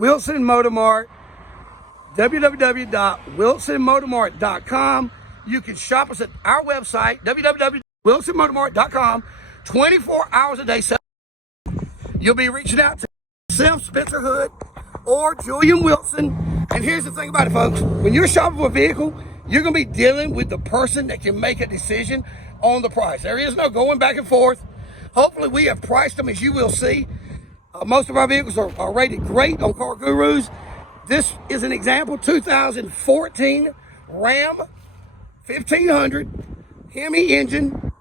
Wilson Motor Mart, www.wilsonmotormart.com. You can shop us at our website, www.wilsonmotormart.com, 24 hours a day. You'll be reaching out to myself, Spencer Hood, or Julian Wilson. And here's the thing about it, folks. When you're shopping for a vehicle, you're going to be dealing with the person that can make a decision on the price. There is no going back and forth. Hopefully, we have priced them, as you will see. Most of our vehicles are rated great on Car Gurus. This is an example, 2014 Ram 1500 Hemi engine,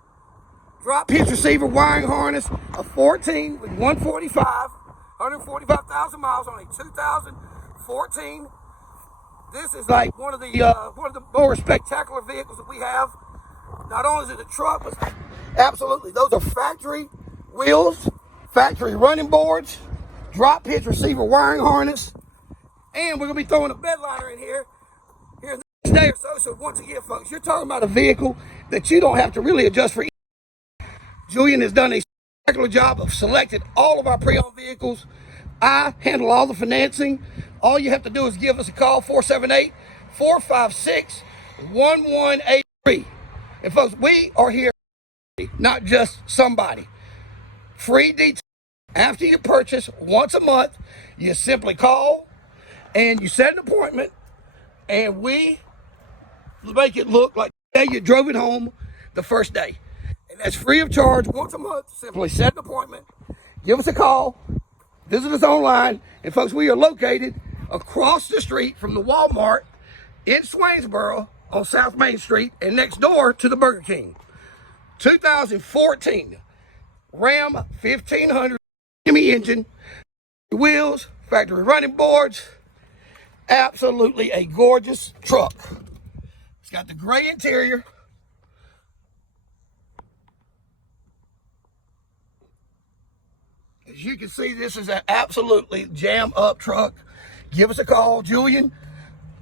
drop hitch receiver, wiring harness, a 14 with 145,000 miles on a 2014. This is like one of the more spectacular vehicles that we have. Not only is it a truck, but absolutely, those are factory wheels, factory running boards, drop hitch receiver, wiring harness, and we're going to be throwing a bedliner in here the next day or so. So once again, folks, you're talking about a vehicle that you don't have to really adjust for. Julian has done a spectacular job of selecting all of our pre-owned vehicles. I handle all the financing. All you have to do is give us a call, 478-456-1183. And folks, we are here, not just somebody. Free details after you purchase once a month. You simply call and you set an appointment, and we make it look like the day you drove it home the first day. And that's free of charge once a month. Simply set an appointment, give us a call, visit us online. And folks, we are located across the street from the Walmart in Swainsboro on South Main Street and next door to the Burger King. 2014 Ram 1500 Hemi engine, wheels, factory running boards. Absolutely a gorgeous truck. It's got the gray interior. As you can see, this is an absolutely jam-up truck. Give us a call, Julian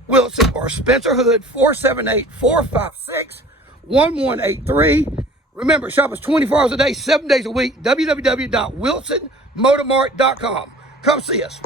Wilson or Spencer Hood, 478-456-1183. Remember, shop us 24 hours a day, 7 days a week, www.wilsonmotormart.com. Come see us.